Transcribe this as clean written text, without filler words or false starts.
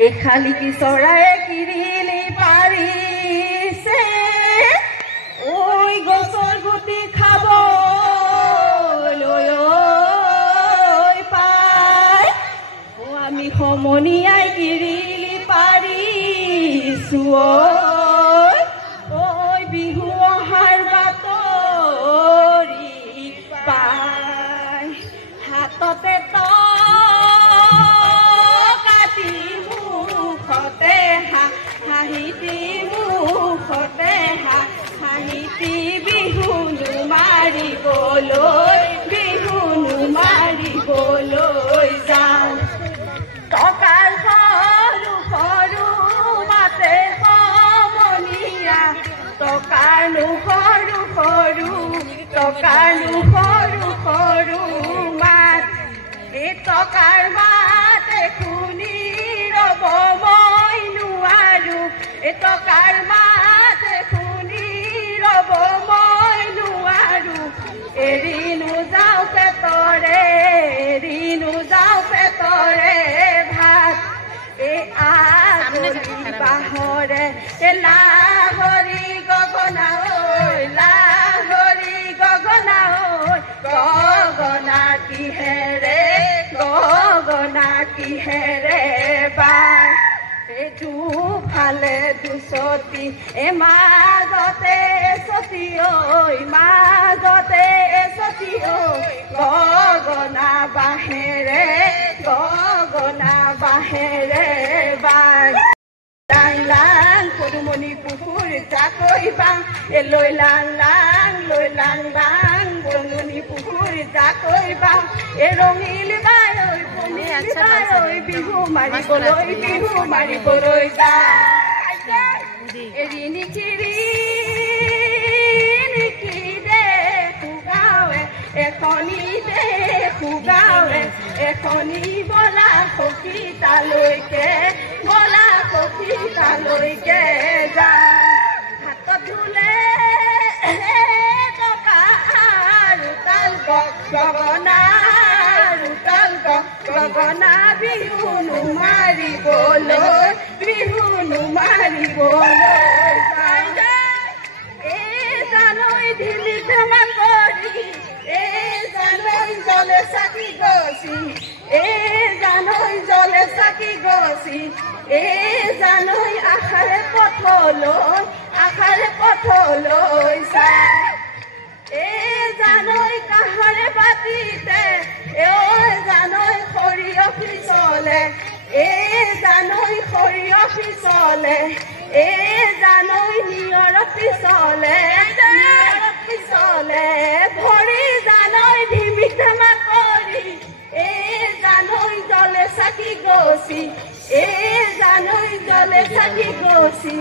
এই শালিকি চৰায়ে কিৰিলি পাৰিছে ঐ গছৰ গুটি খাব পাই আমি সমনীয়াই কিৰিলি পাৰিছো ঐ বিহু অহাৰ বাতৰি পাই হাততে কাটি মুখতে হাঁহিতি মুখতে হাঁহিতি বিহুনো মাৰিবলৈ যাওঁ টকাৰ সৰু সৰু মাতে সমনীয়া টকাৰনো সৰু সৰু মাত এই টকাৰ মাতে শুনি ৰ'ব মই নোৱাৰো এই টকাৰ মাতে শুনি ৰ'ব মই নোৱাৰো এৰিনো যাওঁ পেটৰে ভাত এই আগলি বাহৰে লাহৰি গগনা গগনা কিহেৰে বাই দুফালে দুচতি মাজতে চতি গগনা বাহেৰে বাই লাং পদুমণি পুখুৰী জাকৈ বাং লৈ লাং পদুমণি পুখুৰী জাকৈ বাং ৰঙিল বাই বিহু মাৰিবলৈ এৰি নিকিৰি দে গাঁৱে এখনি বলা সখী তালৈকে যা হাতত ধুলে টকা ৰুতাল গগনা বিহুনো মাৰিবলৈ জানৈ ঢিলি ধেমা কৰি জানৈ জলে চাকি গছি জানৈ আশাৰে পথলৈ চাই জানৈ কাষৰে বাটিতে জানৈ সৰিয়হ পিছলে জানৈ নিয়ৰ পিছলে ভৰি জানৈ ধিমি ধেমা কৰি জানৈ জলে চাকি গছি